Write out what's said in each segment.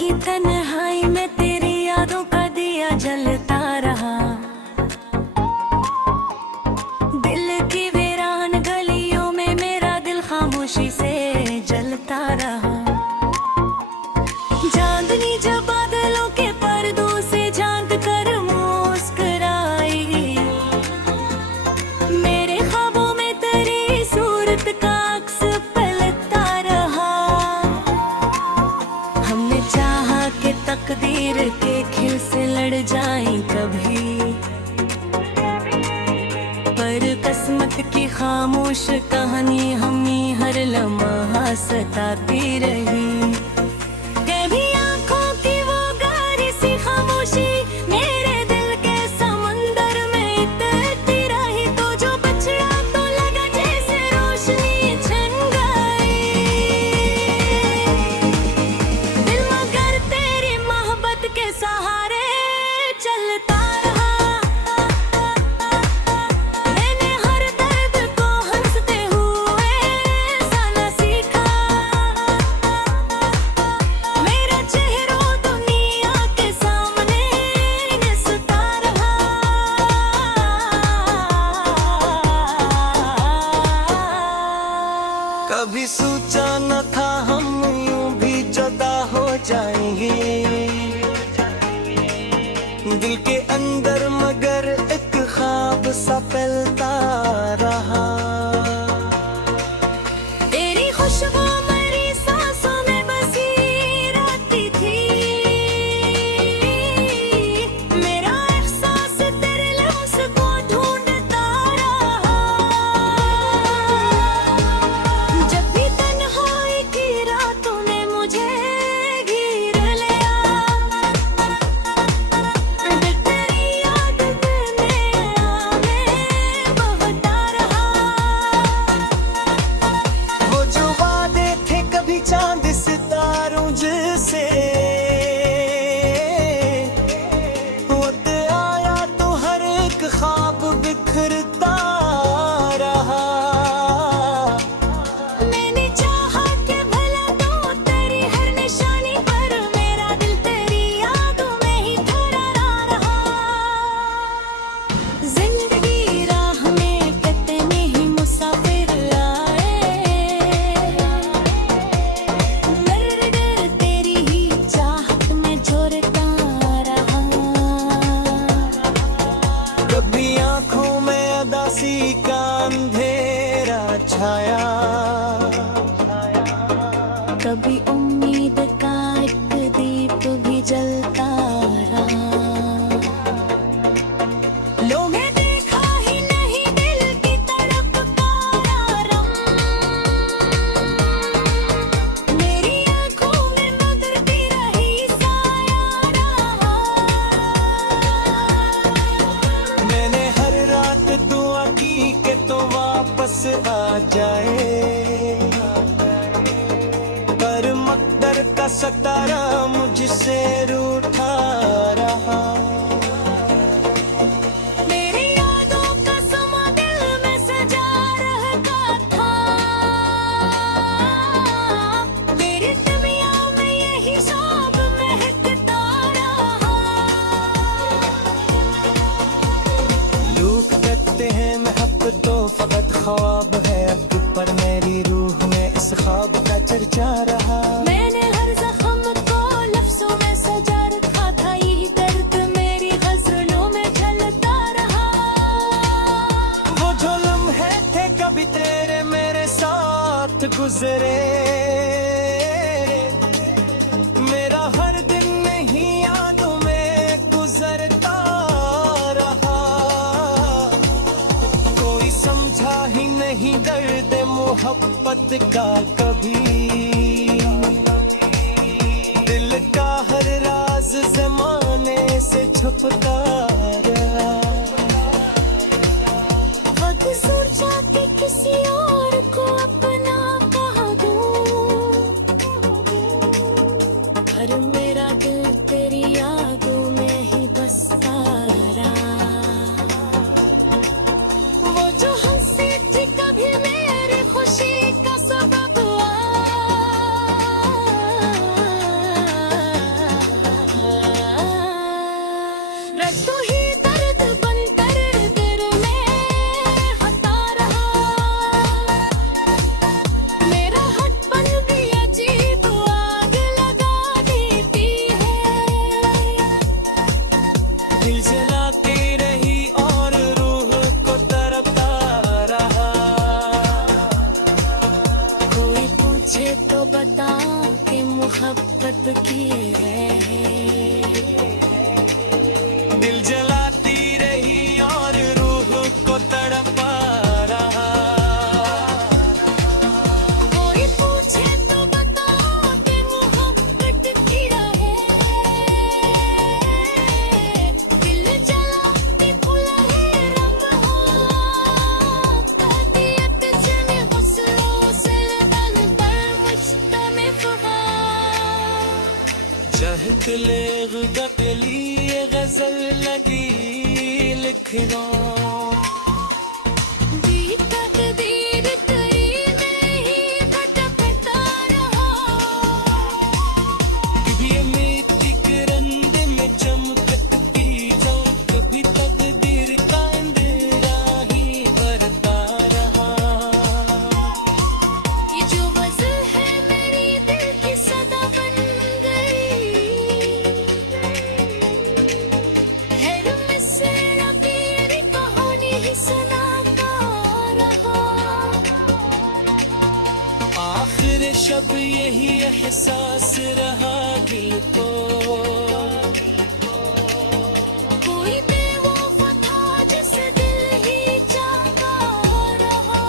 की तन्हाई में तेरी यादों का दिया जलता रहा। दिल की वीरान गलियों में मेरा दिल खामोशी से जलता रहा। चांदनी जब बादलों के पर्दों से झांक कर मुस्कुराई, मेरे ख्वाबों में तेरी सूरत का अक्स पलता रहा। हमने चाहा कि तकदीर के खिल से लड़ जाएं कभी, पर किस्मत की खामोश कहानी हमें हर लम्हा सताती रही। कभी सोचा न था हम यूं भी जुदा हो जाएंगे, दिल के अंदर मगर एक ख्वाब सा फैलता रहा। तेरी खुशबू मेरी सांसों में बसी रहती थी, मेरा एहसास तेरे लफ्ज़ को ढूंढता रहा। जब भी तन्हाई की रातों ने मुझे घेर लिया, तेरी याद में बहता रहा। वो जो वादे थे कभी चांद सितारों जैसे, वक्त आया तो हर एक ख्वाब बिखरता रहा। मैंने चाहा कि भला तो तेरी हर निशानी पर मेरा दिल तेरी यादों में ही ठहरा रहा। जिंदगी राह में कितने ही मुसाफिर आए, डर डर तेरी ही चाहत में झोरता रहा। कभी आंखों में उदासी का अंधेरा छाया, कभी उम्मीद का एक दीप भी जलता रहा। लोगे देखा ही नहीं दिल की तड़प का आरम, मेरी आंखों में मगरती रही साया रहा। मैंने हर रात दुआ की कि तो वापस आ जाए, पर मकदर का सतारा मुझसे रूठा रहा। मेरी यादों का समा दिल में सजा रहता था, तेरी तमिया में यही ख्वाब महकता रहा। लोग कहते हैं महब्बत तो फकत ख्वाब है, पर मेरी रूह में इस ख्वाब का चर्चा रहा। मैंने हर जख्म को लफ्जों में सजा रखा था, यही दर्द मेरी गजलों में झलता रहा। वो जो लम्हे थे कभी तेरे मेरे साथ गुजरे, मेरा हर दिन नहीं यादों में गुजरता रहा। कोई समझा ही नहीं दर्द मोहब्बत का कभी, दिल का हर राज ज़माने से छुपता रहा। खुद सोचा कि किसी और को अपना कहा दूं, पर मेरा दिल तेरी यादों में ही बसता रहा। वो जो हंसी थी कभी मेरी खुशी का सबब मोहब्बत किए हैं। दिल जलाती रही और रूह को तड़पा रहा। कोई पूछे तो बताओ कि मोहब्बत किया है। दिल जलाती फुला है रब हो। ताबीयत जने हौसलों से बन पर मुश्तमे खुदा। जहत लेग गली ये गजल लगी लिखना। दी तकदीर तेरी में ही भटकता रहा। कभी ये मेरी किरंद में चमकती जाओ, कभी तकदीर का अंधेरा ही बरता रहा। ये जो गज़ल है मेरी दिल की सदा बन गई। है से तेरी कहानी ही सुनाता रहा। आखिर शब यही एहसास रहा दिल को। कोई बेवफा था जिसे दिल ही चाहता रहा।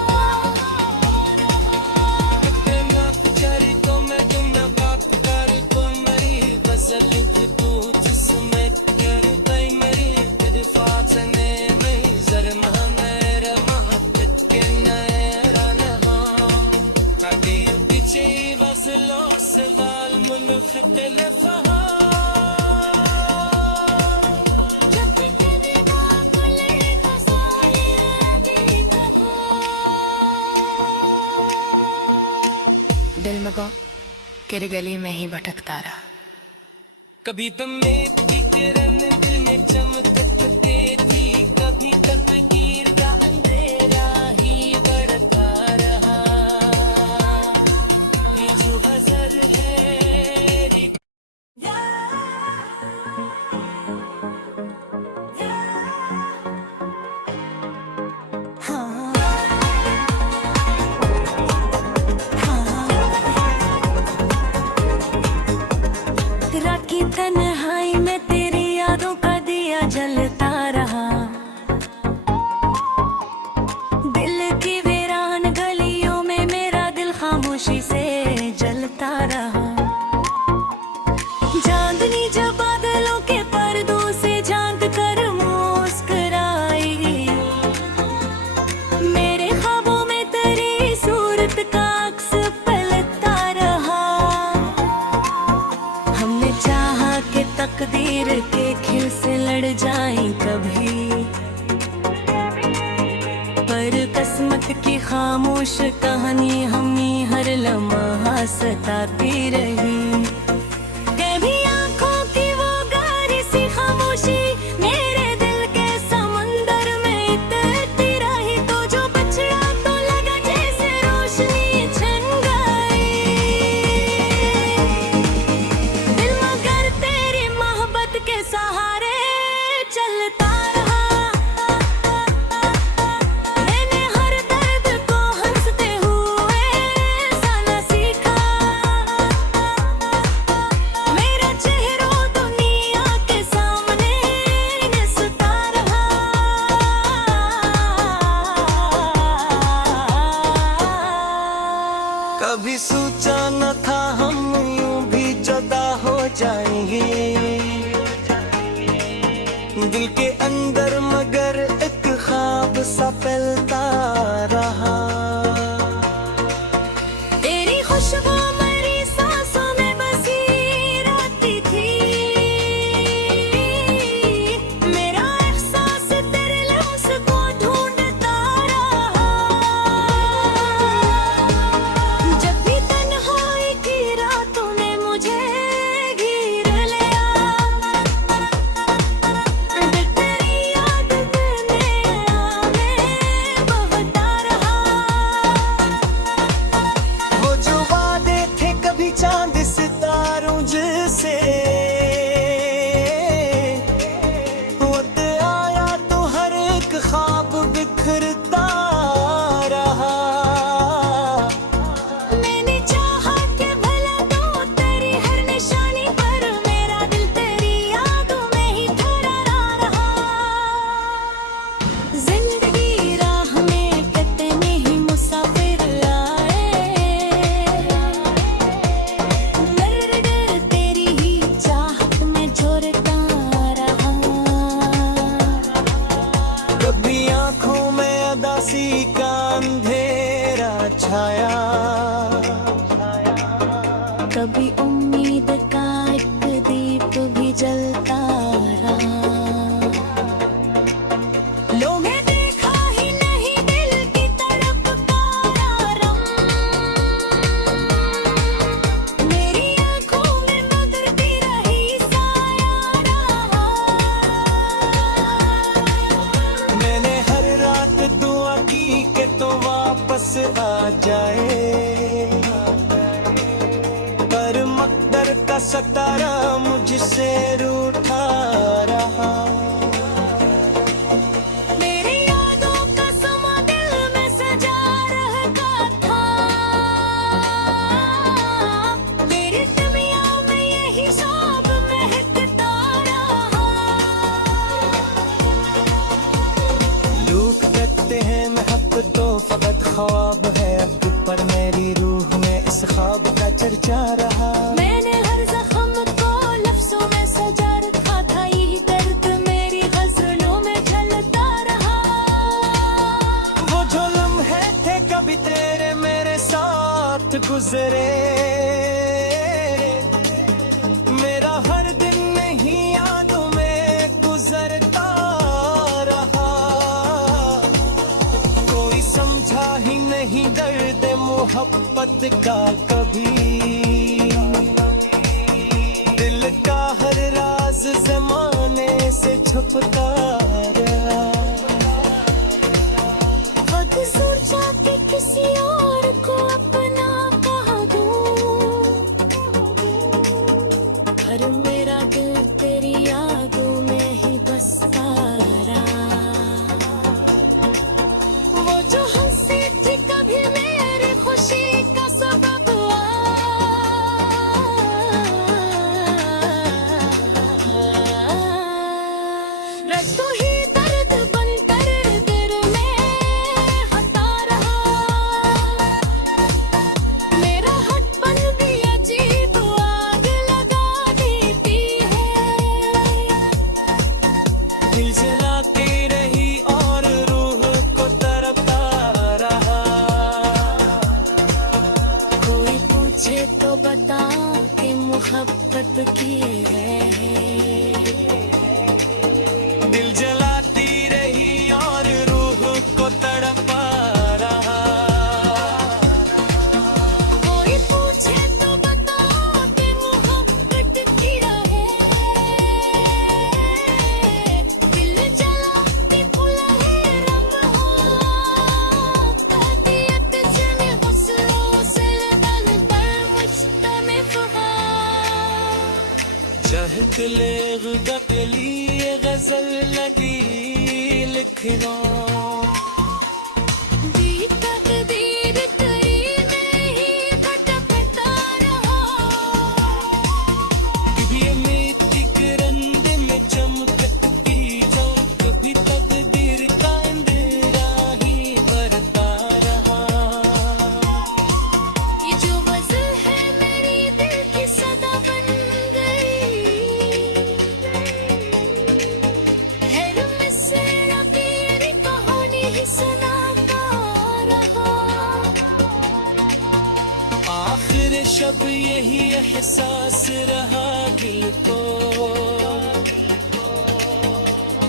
कितना चरी तो मैं तुम न बात कर तो मरी गजल तू जिसमें कर गई मरी दिफात ने मैं जरमा मेरा महत्व के नया रहा। ताकि पीछे गजलों सवाल मुनखत लफहा। जब भी तेरी बात लेगा सारे देखा। दिल में गो तेरी गली में ही भटकता रहा। कभी तो मेरी किरण दिल में चमकते थी, कभी तकदीर का अंधेरा ही बढ़ता रहा। ये जो गजल है रात की तन्हाई में तेरी यादों का दिया जलता रहा। दिल की वीरान गलियों में मेरा दिल खामोशी से जलता रहा। चांदनी जब बादलों के पर्दों से झांक कर मुस्कुराई। मेरे ख्वाबों में तेरी सूरत का अक्स पलटता रहा। हमने चाहा कि तकदीर के खिल से लड़ जाएं। उम्मीद का एक दीप भी जलता रहा। लो मैं देखा ही नहीं दिल की तड़प का आरम, मेरी आंखों में मगरती रही साया रहा। मैंने हर रात दुआ की कि तो वापस आ जाए, पर मकदर का सतारा मुझसे रूठा रहा। मेरी यादों का समा दिल में सजा रहता था, मेरी दुनिया में यही ख्वाब महकता रहा। लोग कहते हैं महब तो फकत ख्वाब है, पर मेरी रूह में इस ख्वाब का चर्चा रहा। मैंने हर जख्म को लफ्जों में सजा रखा था, यही दर्द मेरी गजलों में झलता रहा। वो जो लम्हे थे कभी तेरे मेरे साथ गुजरे, मेरा हर दिन नहीं यादों में गुजरता रहा। कोई समझा ही नहीं दर्द मोहब्बत का कभी, दिल का हर राज जमाने से छुपता रहा। खुद सोचा कि किसी और को अपना कहा दूं, पर मेरा दिल तेरी यादों में ही बसता रहा। वो जो हंसी थी कभी मेरी खुशी का सबब रज तो ही दर्द बनकर दिल में हंसता रहा। मेरा हटपन भी अजीब आग लगा देती है, दिल जलाती रही और रूह को तड़पता रहा। कोई पूछे तो बता कि मोहब्बत की है। दिल जलाती रही और रूह को तड़पा रहा। कोई पूछे तो बता कि मोहब्बत की है। दिल जलाती फुलहे रब हो, अतियत जमे हुस्नों से तन पर मुश्तमे फुगा। जहत लेग गली ये गजल लगी लिखना, दी तकदीर तेरी में ही भटकता रहा। कभी ये मेरी किरण दिन में चमकती जाओ, कभी तकदीर का अंधेरा ही बरता रहा। ये जो वज़्ल है मेरी दिल की सदा बन गई है, से तेरी कहानी ही सुनाता रहा। आखिर शब यही एहसास रहा दिल को,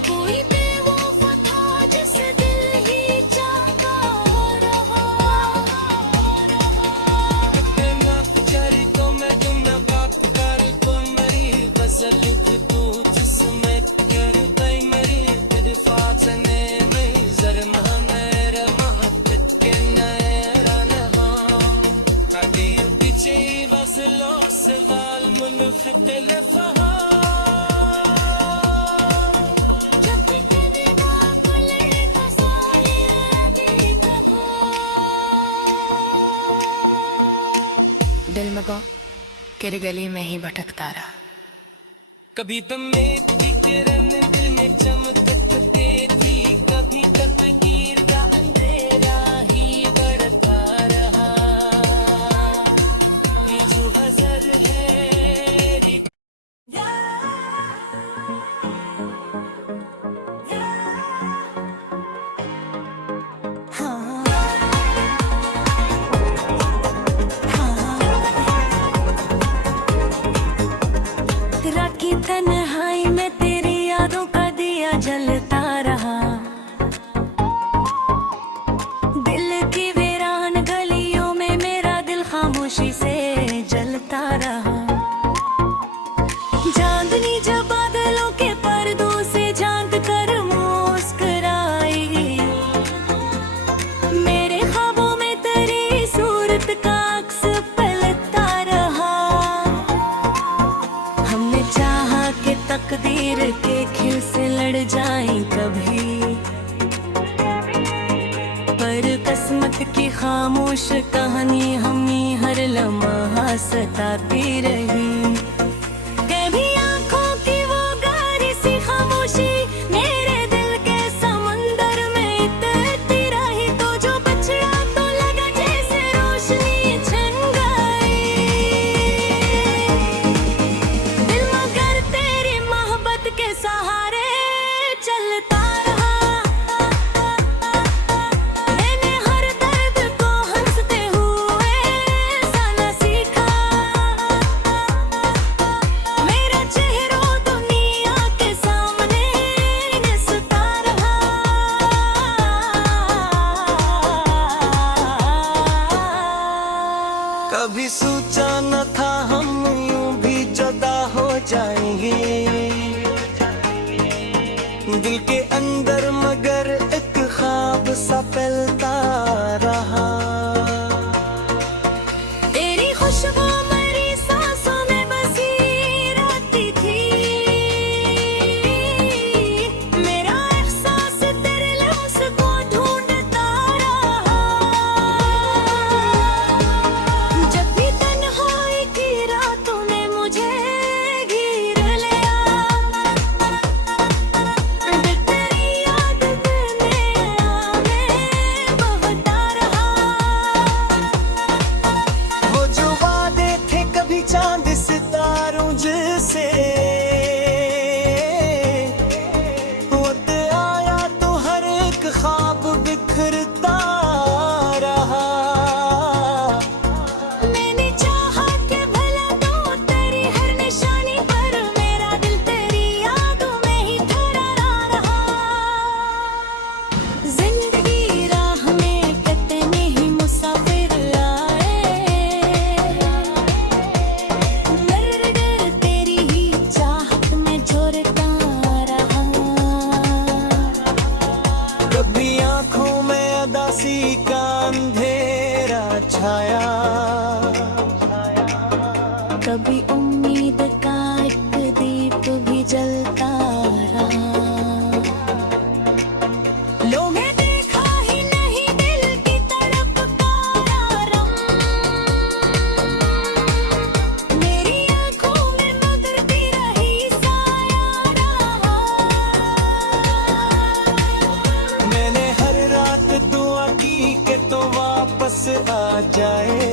कोई बेवफा था जिसे दिल ही चाहता रहा। कितना चरी तो मैं तुम न बात कर तो मेरी गजल लिख दूं जिसमें कर गई मेरी दिफात ने में जरमा मेरा महत्व के नए रनहा। ताकि पीछे वजलो सवाल मुनखत लफहा। दिल में गो तेरी गली में ही भटकता रहा। कभी तो मेरी किरण दिल में चमकती थी, कभी तकदीर का अंधेरा ही बढ़ता रहा। ये जो हज़र है उम्मीद का एक दीप भी जलता रहा। लो मैं देखा ही नहीं दिल की तड़प का आरम, मेरी आंखों में मगरती रही साया रहा। मैंने हर रात दुआ की कि तो वापस आ जाए,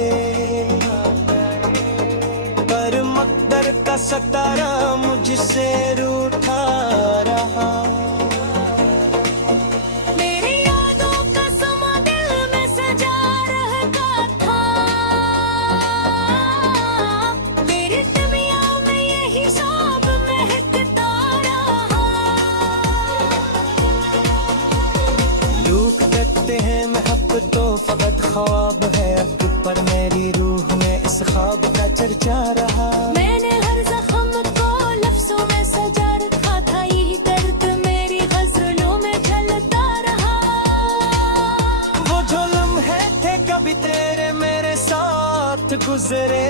पर मकदर का सतारा मुझसे रूठा रहा। मेरी यादों का समा दिल में सजा रहता था, तेरी दुनिया में यही ख्वाब महकता रहा। लोग कहते हैं महब तो फकत ख्वाब है, पर मेरी रूह में इस ख्वाब का चर्चा रहा। मैंने हर जख्म को लफ्जों में सजा रखा था, यही दर्द मेरी गजलों में झलता रहा। वो जो लम्हे थे कभी तेरे मेरे साथ गुजरे,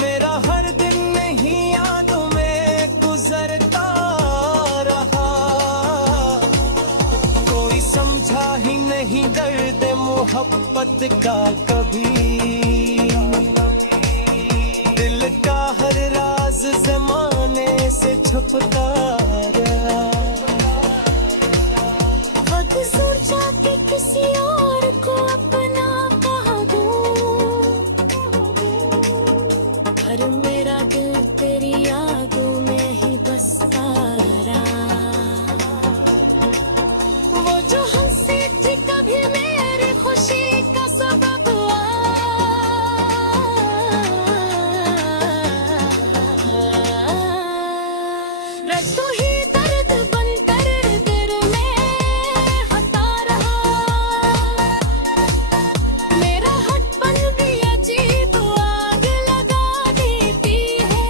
मेरा हर दिन नहीं यादों में गुजरता रहा। कोई समझा ही नहीं दर्द मोहब्बत का कभी, दिल का हर राज जमाने से छुपता रहा। खुद सोचा कि किसी और को अपना कहा दूं, पर मेरा दिल तेरी यादों में ही बसता रहा। वो जो हंसी थी कभी मेरी खुशी का सबब रज तो ही दर्द बनकर दिल में हंसता रहा। मेरा हटपन भी अजीब आग लगा देती है।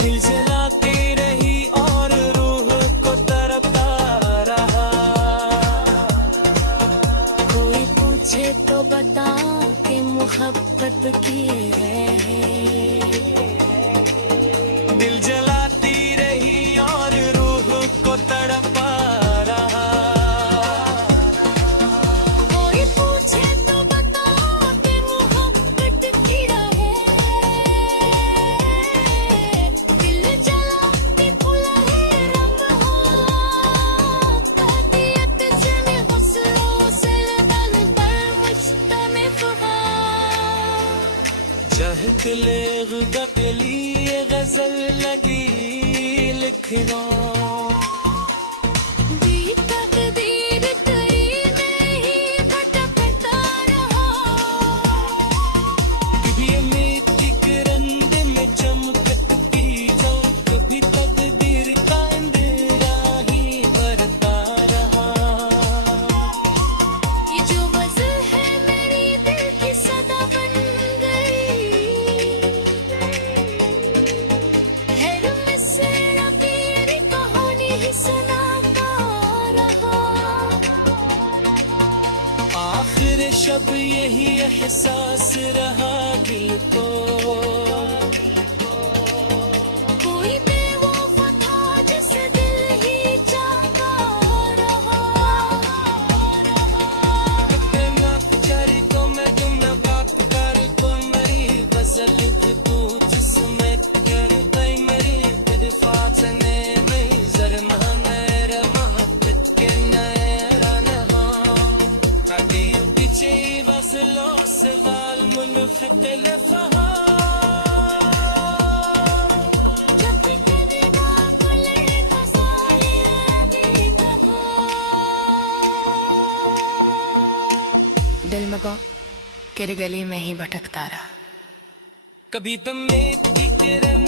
दिल जलाती रही और रूह को तड़पता रहा। कोई पूछे तो बता कि मोहब्बत की है। दिल जलाती रही और रूह को तड़पा रहा। कोई पूछे तो बता कि मोहब्बत की है। दिल जलाती फुलहे रंग हो, तबीयत जमे हौसलों से तन पर मुश्तमिल हुआ। जहत लेग के लिए गजल लगी लिखना, तकदीर तेरी में ही भटकता रहा। कभी उम्मीद की किरण दिन में चमकती जाओ, कभी तकदीर का अंधेरा ही बरता रहा। ये जो वजह है मेरी दिल की सदा बन गई है, से तेरी कहानी ही सुनाता रहा। आखिर शब यही एहसास रहा दिल को, कोई बेवफा था जिसे दिल ही चाहता रहा। कितना चरी तो मैं तुम बात कर तो मेरी गजल लिख दूं जिसमें कर गई मेरी इत्तेफाक ने मेरी ज़रमा मेरा मोहब्बत के नए रनहा। ताकि पीछे वज़लों से वाल मुनखत लफ़हा। जब कभी ना खुले खसाले अभी कहा। दिल में गो तेरी गली में ही भटकता रहा। कभी तुम की किरण